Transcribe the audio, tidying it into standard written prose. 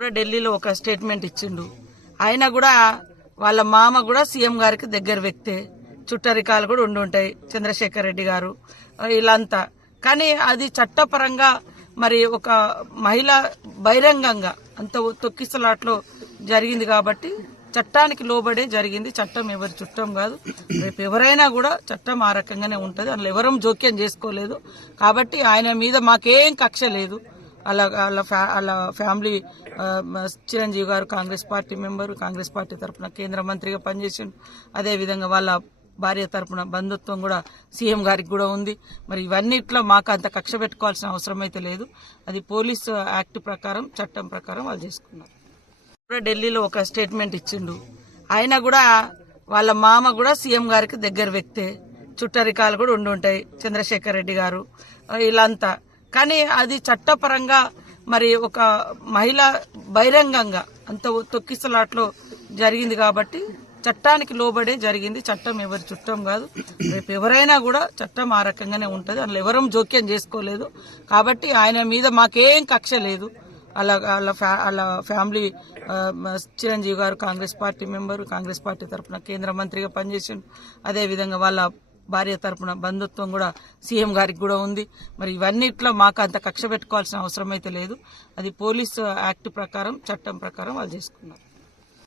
కూడా ఢిల్లీలో ఒక స్టేట్మెంట్ ఇచ్చిండు. ఆయన కూడా వాళ్ళ మామ కూడా సీఎం గారికి దగ్గర వ్యక్తే, చుట్టరికాలు కూడా ఉండుంటాయి, చంద్రశేఖర్ రెడ్డి గారు వీళ్ళంతా. కానీ అది చట్టపరంగా మరి ఒక మహిళ బహిరంగంగా అంత తొక్కిసలాట్లో జరిగింది కాబట్టి చట్టానికి లోబడే జరిగింది. చట్టం ఎవరి చుట్టం కాదు. రేపు ఎవరైనా కూడా చట్టం ఆ రకంగానే ఉంటుంది. అందులో ఎవరూ జోక్యం చేసుకోలేదు. కాబట్టి ఆయన మీద మాకేం కక్ష లేదు. వాళ్ళ ఫ్యామిలీ చిరంజీవి గారు Congress party member, Congress party తరఫున కేంద్ర మంత్రిగా పనిచేసిండు. అదేవిధంగా వాళ్ళ భార్య తరఫున బంధుత్వం కూడా సీఎం గారికి కూడా ఉంది. మరి ఇవన్నిట్లో మాకు అంత కక్ష పెట్టుకోవాల్సిన అవసరం అయితే లేదు. అది పోలీసు యాక్ట్ ప్రకారం, చట్టం ప్రకారం వాళ్ళు చేసుకున్నారు. కూడా ఢిల్లీలో ఒక స్టేట్మెంట్ ఇచ్చిండు. ఆయన కూడా వాళ్ళ మామ కూడా సీఎం గారికి దగ్గర వ్యక్తే, చుట్టరికాలు కూడా ఉండుంటాయి, చంద్రశేఖర్ రెడ్డి గారు వీళ్ళంతా. కానీ అది చట్టపరంగా మరి ఒక మహిళ బహిరంగంగా అంత తొక్కిసలాట్లో జరిగింది కాబట్టి చట్టానికి లోబడే జరిగింది. చట్టం ఎవరి చుట్టం కాదు. రేపు ఎవరైనా కూడా చట్టం ఆ రకంగానే ఉంటుంది. అందులో ఎవరూ జోక్యం చేసుకోలేదు. కాబట్టి ఆయన మీద మాకేం కక్ష లేదు. వాళ్ళ ఫ్యామిలీ చిరంజీవి గారు Congress party member, Congress party తరఫున కేంద్ర మంత్రిగా పనిచేసిండు. అదేవిధంగా వాళ్ళ భార్య తరఫున బంధుత్వం కూడా సీఎం గారికి కూడా ఉంది. మరి ఇవన్నిట్లో మాకు అంత కక్ష పెట్టుకోవాల్సిన అవసరం అయితే లేదు. అది పోలీసు యాక్ట్ ప్రకారం, చట్టం ప్రకారం వాళ్ళు చేసుకున్నారు.